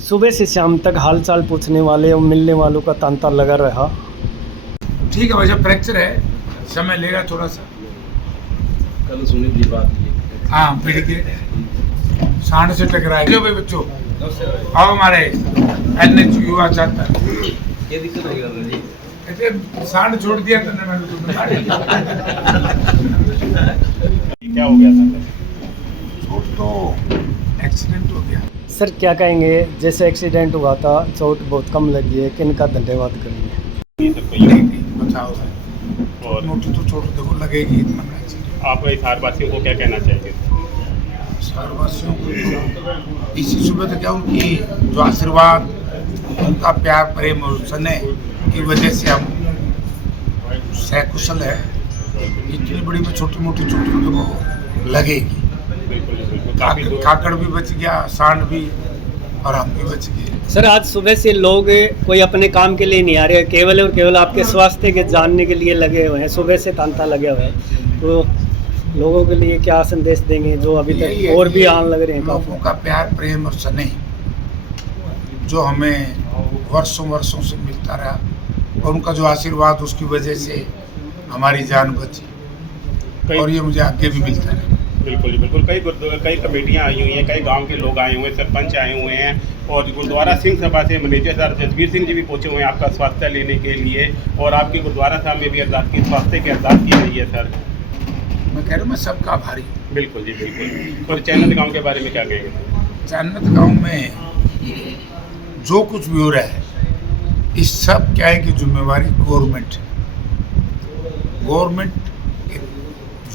सुबह से शाम तक हालचाल पूछने वाले और मिलने वालों का तांता लगा रहा। ठीक है वैसे फ्रैक्चर है, समय लेगा थोड़ा सा। कल सुनी थी बात ये। हाँ पीढ़ी के सांड से टकराए जो भाई बच्चों आओ हमारे एनएच युवा चाहता ये दिक्कत है जी। कहते सांड छोड़ दिया तो मैंने तो बता दिया। क्या हो गया था? चोट तो एक्सीडेंट हो गया। सर क्या कहेंगे, जैसे एक्सीडेंट हुआ था चोट बहुत कम लगी है, किन का धन्यवाद करेंगे? ये सब कोई बताओ और मोटी तो चोट देखो लगेगी इतना बड़ा एक्सीडेंट। आप इसारवासियों को क्या कहना चाहेंगे? शहरवासियों को इसी सुबह तो क्या उनकी जो आशीर्वाद, उनका प्यार प्रेम और स्नेह की वजह से हम सकुशल है। इतनी बड़ी में छोटी मोटी चोटों तो लगेगी। बिल्कुल काकड़ भी बच गया, सांड भी, और हम भी बच गए। सर आज सुबह से लोग कोई अपने काम के लिए नहीं आ रहे, केवल और केवल आपके स्वास्थ्य के जानने के लिए लगे हुए हैं, सुबह से तांता लगे हुए हैं। तो लोगों के लिए क्या संदेश देंगे जो अभी तक और भी आने लग रहे हैं? लोगों का प्यार प्रेम और स्नेह जो हमें वर्षों वर्षों से मिलता रहा, और उनका जो आशीर्वाद, उसकी वजह से हमारी जान बची, और ये मुझे आगे भी मिलता रहा। बिल्कुल कई कमेटियां आई हुई हैं, कई गांव के लोग आए हुए हैं, सरपंच आए हुए हैं, और गुरुद्वारा सिंह सभा से मैनेजर सर जसवीर सिंह जी भी पहुंचे हुए हैं आपका स्वास्थ्य लेने के लिए, और आपके गुरुद्वारा साहब में भी अरदास की स्वास्थ्य की अरदास की गई है सर। मैं कह रहा हूँ मैं सबका आभारी हूँ। बिल्कुल जी बिल्कुल। और चैनत गांव के बारे में क्या कहेंगे? चैनत गांव में जो कुछ भी हो रहा है, इस सब क्या है कि जिम्मेवारी गवर्नमेंट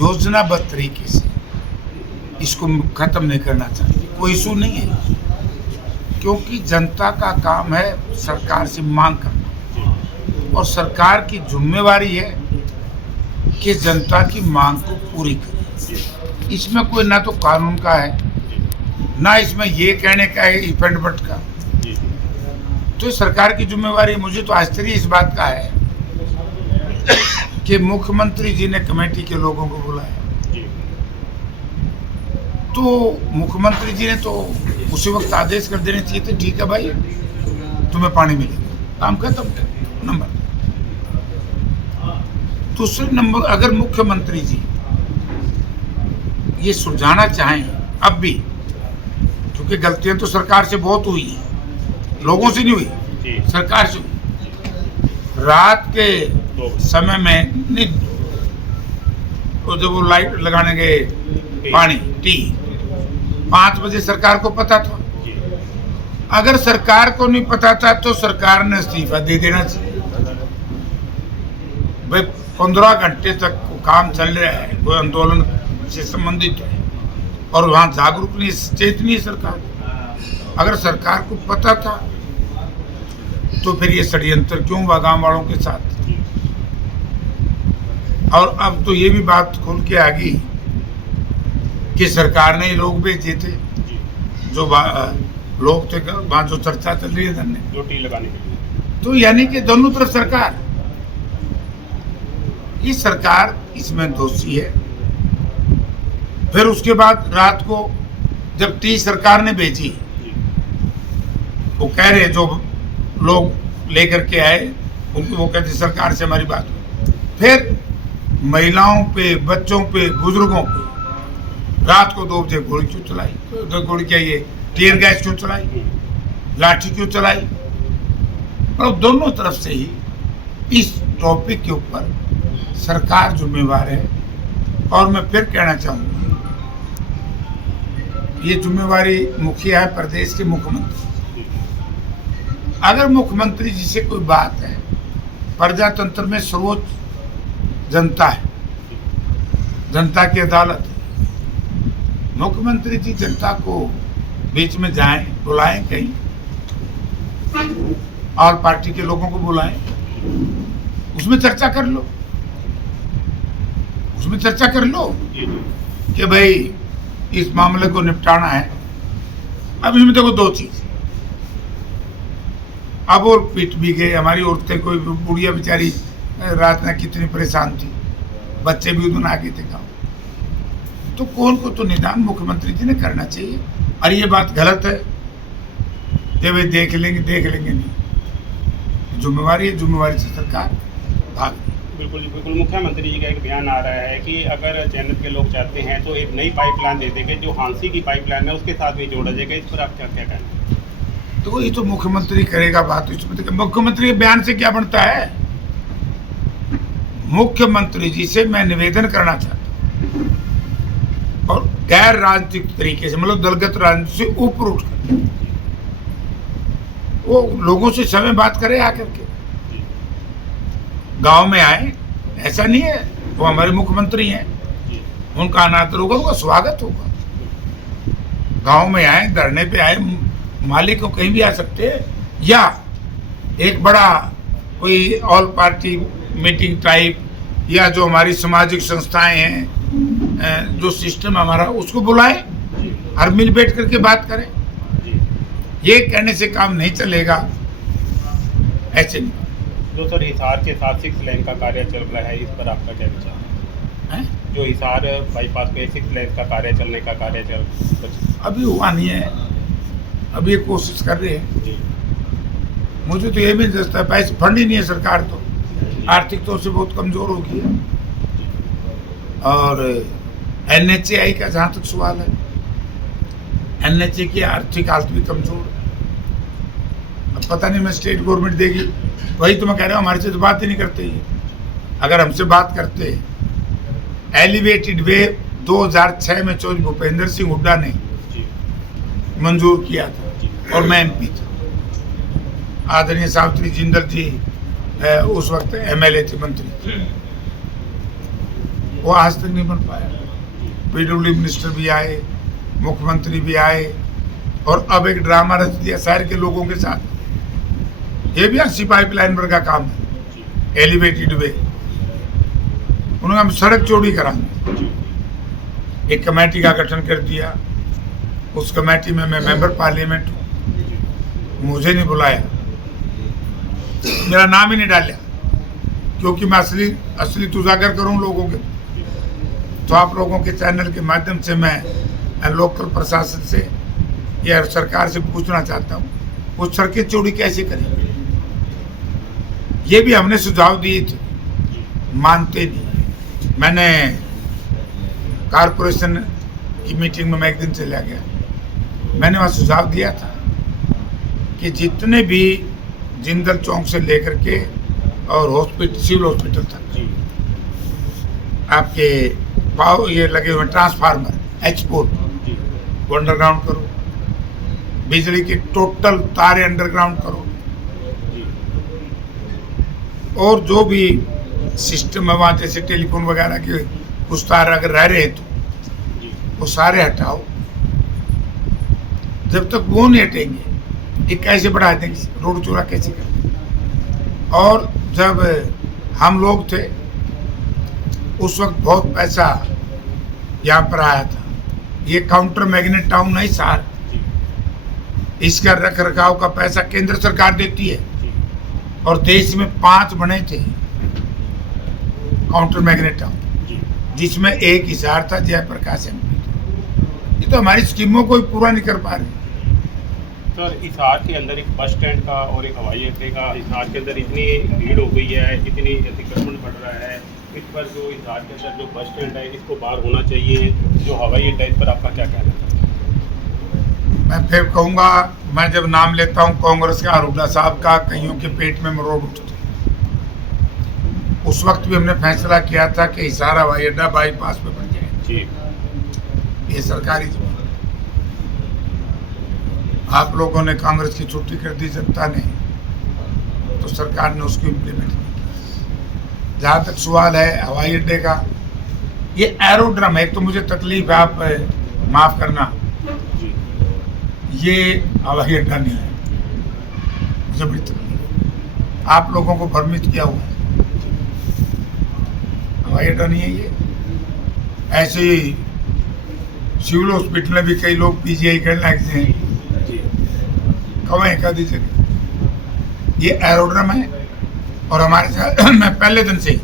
योजनाबद्ध तरीके से इसको खत्म नहीं करना चाहती। कोई इशू नहीं है, क्योंकि जनता का काम है सरकार से मांग करना, और सरकार की जिम्मेवारी है कि जनता की मांग को पूरी करे। इसमें कोई ना तो कानून का है, ना इसमें ये कहने का है इफेंड बट का। तो सरकार की जिम्मेवारी। मुझे तो आश्चर्य इस बात का है कि मुख्यमंत्री जी ने कमेटी के लोगों को बुलाया, तो मुख्यमंत्री जी ने तो उसी वक्त आदेश कर देने चाहिए थे, ठीक है भाई तुम्हें पानी मिलेगा, काम खत्म। नंबर दूसरे नंबर, अगर मुख्यमंत्री जी ये सुलझाना चाहें अब भी, क्योंकि गलतियां तो सरकार से बहुत हुई हैं, लोगों से नहीं हुई, सरकार से हुई। रात के समय में नहीं, तो जब वो लाइट लगाने गए पानी 5 बजे सरकार को पता था। अगर सरकार को नहीं पता था तो सरकार ने इस्तीफा दे देना चाहिए। भाई 15 घंटे तक काम चल रहा है, कोई आंदोलन से संबंधित है, और वहाँ जागरूक नहीं, सचेत नहीं है सरकार। अगर सरकार को पता था तो फिर ये षड्यंत्र क्यों हुआ गाँव वालों के साथ? और अब तो ये भी बात खुल के आ गई कि सरकार ने ही लोग भेजे थे, जो लोग थे वहाँ जो चर्चा चल रही है धरने रोटी लगाने के लिए। तो यानी कि दोनों तरफ सरकार, ये सरकार इसमें दोषी है। फिर उसके बाद रात को जब टी सरकार ने भेजी, वो कह रहे जो लोग लेकर के आए उनको, वो कहते सरकार से हमारी बात हुई। फिर महिलाओं पे, बच्चों पे, बुजुर्गों पे रात को 2 बजे गोली क्यों चलाई? तो गोली क्या, ये टीयर गैस क्यों चलाई, लाठी क्यों चलाई? और दोनों तरफ से ही इस टॉपिक के ऊपर सरकार जिम्मेवार है। और मैं फिर कहना चाहूँगा, ये जिम्मेवारी मुखिया है प्रदेश के मुख्यमंत्री। अगर मुख्यमंत्री जी से कोई बात है, प्रजातंत्र में सर्वोच्च जनता है, जनता की अदालत है। मुख्यमंत्री जी जनता को बीच में जाएं, बुलाएं कहीं, और पार्टी के लोगों को बुलाएं, उसमें चर्चा कर लो, कि भाई इस मामले को निपटाना है। अब इसमें देखो 2 चीज, अब और पिट भी गए हमारी औरतें, कोई बुढ़िया बेचारी रात में कितनी परेशान थी, बच्चे भी उधर आगे थे गाँव। तो कौन को तो निदान मुख्यमंत्री जी ने करना चाहिए। और ये बात गलत है ये वे देख लेंगे नहीं। जिम्मेवारी से सरकार भाग गई। बिल्कुल बिल्कुल। मुख्यमंत्री जी का एक बयान आ रहा है कि अगर जन्नत के लोग चाहते हैं तो एक नई पाइपलाइन दे देंगे, जो हांसी की पाइपलाइन है उसके साथ भी जोड़ा जाएगा। इस पर आप क्या क्या कहना? तो ये तो मुख्यमंत्री करेगा बात। मुख्यमंत्री के बयान से क्या बनता है? मुख्यमंत्री जी से मैं निवेदन करना चाहता हूं, और गैर राजनीतिक तरीके से, मतलब दलगत राजनीति से ऊपर उठकर वो लोगों से समय बात करे, आकर के गांव में आए। ऐसा नहीं है, वो हमारे मुख्यमंत्री हैं, उनका अनादर होगा, उनका स्वागत होगा। गांव में आए, धरने पे आए, मालिक को कहीं भी आ सकते हैं, या एक बड़ा कोई ऑल पार्टी मीटिंग टाइप, या जो हमारी सामाजिक संस्थाएं हैं, जो सिस्टम हमारा, उसको बुलाएं और मिल बैठ करके बात करें। ये कहने से काम नहीं चलेगा, ऐसे नहीं। जो सर हिसार के साथ 6 लेन का कार्य चल रहा है, इस पर आपका क्या विचार है? जो हिसार बाईपास पे 6 लेन का कार्य चलने का कार्य चल अभी हुआ नहीं है, अभी कोशिश कर रहे हैं। मुझे तो ये भी दस्ता है, पैसे फंड ही नहीं है सरकार, तो आर्थिक तौर से बहुत कमजोर हो गई है। और NHAI का जहाँ तक सवाल है, NHAI की आर्थिक हालत भी कमजोर है। अब पता नहीं मैं स्टेट गवर्नमेंट देगी, वही तो मैं कह रहा हूँ, हमारे से तो बात ही नहीं करते ये। अगर हमसे बात करते, एलिवेटेड वे 2006 में चौधरी भूपेंद्र सिंह हुड्डा ने मंजूर किया था और मैं MP था। आदरणीय सावित्री जिंदल जी उस वक्त MLA थे, मंत्री थे। वो आज तक नहीं बन पाया। PWD मिनिस्टर भी आए, मुख्यमंत्री भी आए, और अब एक ड्रामा रच दिया शहर के लोगों के साथ। ये भी 80 पाइपलाइन पर का काम है, एलिवेटेड वे। उन्होंने हम सड़क चौड़ी कराएंगे। एक कमेटी का गठन कर दिया, उस कमेटी में मैं मेंबर पार्लियामेंट हूँ। मुझे नहीं बुलाया, मेरा नाम ही नहीं डाला, क्योंकि मैं असली उजागर करूँ लोगों के। तो आप लोगों के चैनल के माध्यम से मैं लोकल प्रशासन से या सरकार से पूछना चाहता हूँ, वो सड़कें चौड़ी कैसे करें? ये भी हमने सुझाव दिए थे, मानते नहीं। मैंने कारपोरेशन की मीटिंग में मैं एक दिन चला गया, मैंने वहाँ सुझाव दिया था कि जितने भी जिंदल चौक से लेकर के और हॉस्पिटल, सिविल हॉस्पिटल तक आपके पाव ये लगे हुए ट्रांसफार्मर एक्सपोर्ट वो अंडरग्राउंड करो, बिजली के टोटल तारे अंडरग्राउंड करो, और जो भी सिस्टम है वहाँ जैसे टेलीफोन वगैरह के कुछ तार अगर रह रहे हैं तो वो सारे हटाओ। जब तक वो नहीं हटेंगे ये कैसे बढ़ा देंगे, रोड चौड़ा कैसे करेंगे? और जब हम लोग थे उस वक्त बहुत पैसा यहाँ पर आया था। ये काउंटर मैग्नेट टाउन नहीं सार, इसका रख रखाव का पैसा केंद्र सरकार देती है, और देश में 5 बने थे काउंटर मैग्नेट टाउन, जिसमें एक हिसार था, जयप्रकाश MP। ये तो हमारी स्कीमों को ही पूरा नहीं कर पा रहे। सर हिसार के अंदर एक बस स्टैंड का और एक हवाई अड्डे का, हिसार के अंदर इतनी भीड़ हो गई है, इतनी अतिक्रमण बढ़ रहा है, इस पर जो हिसार के अंदर जो बस स्टैंड है इसको बाहर होना चाहिए, जो हवाई अड्डा, इस पर आपका क्या कहना है? मैं फिर कहूँगा, मैं जब नाम लेता हूँ कांग्रेस का हुड्डा साहब का, कईयों के पेट में मरोड़ उठते। उस वक्त भी हमने फैसला किया था कि हिसार हवाई अड्डा बाईपास पे बन जाए। ये सरकारी जमीन, आप लोगों ने कांग्रेस की छुट्टी कर दी, जनता ने, तो सरकार ने उसको इम्प्लीमेंट किया। जहाँ तक सवाल है हवाई अड्डे का, ये एरोड्रम है, तो मुझे तकलीफ है, आप माफ करना, ये हवाई अड्डा नहीं है, मुझे बड़ी तकलीफ। आप लोगों को भ्रमित किया हुआ है, हवाई अड्डा नहीं है ये। ऐसे ही सिविल हॉस्पिटल में भी कई लोग PGI करने लगते हैं, कमाई कर दीजिए। ये एरोड्रम है, और हमारे साथ मैं पहले दिन से,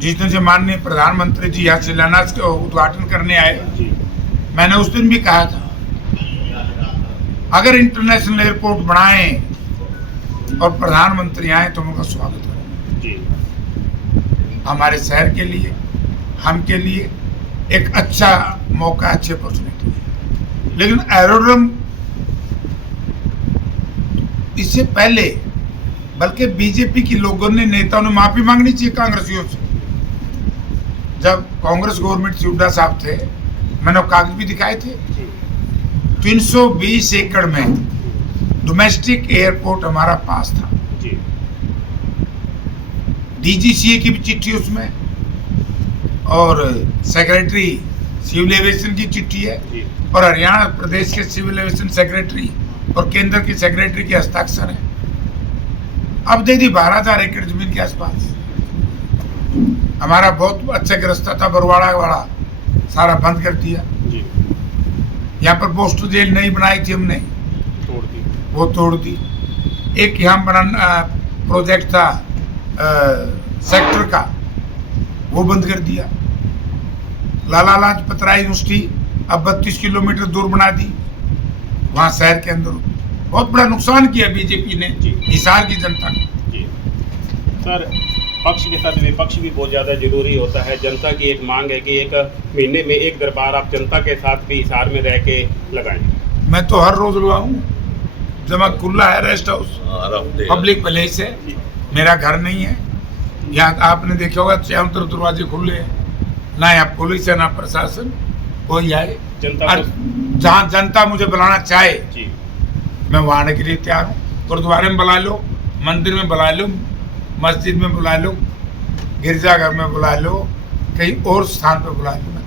जिस दिन से माननीय प्रधानमंत्री जी यहाँ शिलान्यास का उद्घाटन करने आए, मैंने उस दिन भी कहा था अगर इंटरनेशनल एयरपोर्ट बनाए और प्रधानमंत्री आए तो उनका स्वागत करेंगे। जी हमारे शहर के लिए, हम के लिए एक अच्छा मौका, अच्छी अपॉर्चुनिटी है। लेकिन एरोड्रम इससे पहले बल्कि बीजेपी के लोगों ने, नेताओं ने माफी मांगनी चाहिए कांग्रेसियों से। जब कांग्रेस गवर्नमेंट से हुड्डा साहब थे, मैंने कागज भी दिखाए थे, 320 एकड़ में डोमेस्टिक एयरपोर्ट हमारा पास था। जी डीजीसीए की भी चिट्ठी उसमें, और सेक्रेटरी सिविल एविएशन की चिट्ठी है, जी और हरियाणा प्रदेश के सिविल एविएशन सेक्रेटरी और केंद्र के सेक्रेटरी के हस्ताक्षर है। अब दे दी 12,000 एकड़ जमीन के आसपास। हमारा बहुत अच्छा एक रास्ता था बरवाड़ा वाला, सारा बंद कर दिया। जी यहाँ पर पोस्टल जेल नहीं बनाई थी हमने, तोड़ दी। वो तोड़ दी। एक यहाँ बनाना प्रोजेक्ट था सेक्टर का, वो बंद कर दिया। लाला लाजपत राय यूनिवर्सिटी अब 32 किलोमीटर दूर बना दी, वहाँ शहर के अंदर। बहुत बड़ा नुकसान किया बीजेपी ने हिसार की जनता को। जी सर, पक्ष के साथ विपक्ष भी बहुत ज़्यादा जरूरी होता है। जनता की एक मांग है कि एक महीने में एक दरबार आप जनता के साथ भी हिसार में रह के लगाएं। मैं तो हर रोज लगाऊं, जमा खुला है, रेस्ट हाउस पब्लिक प्लेस है, मेरा घर नहीं है। यहाँ आपने देखा होगा चारों तरफ दरवाजे खुले हैं, ना यहाँ पुलिस है ना प्रशासन कोई आए। जनता को जहाँ जनता मुझे बुलाना चाहे जी मैं वहाँ आने के लिए तैयार हूँ। गुरुद्वारे में बुला लो, मंदिर में बुला लो, मस्जिद में बुला लो, गिरजाघर में बुला लो, कहीं और स्थान पर बुला लो।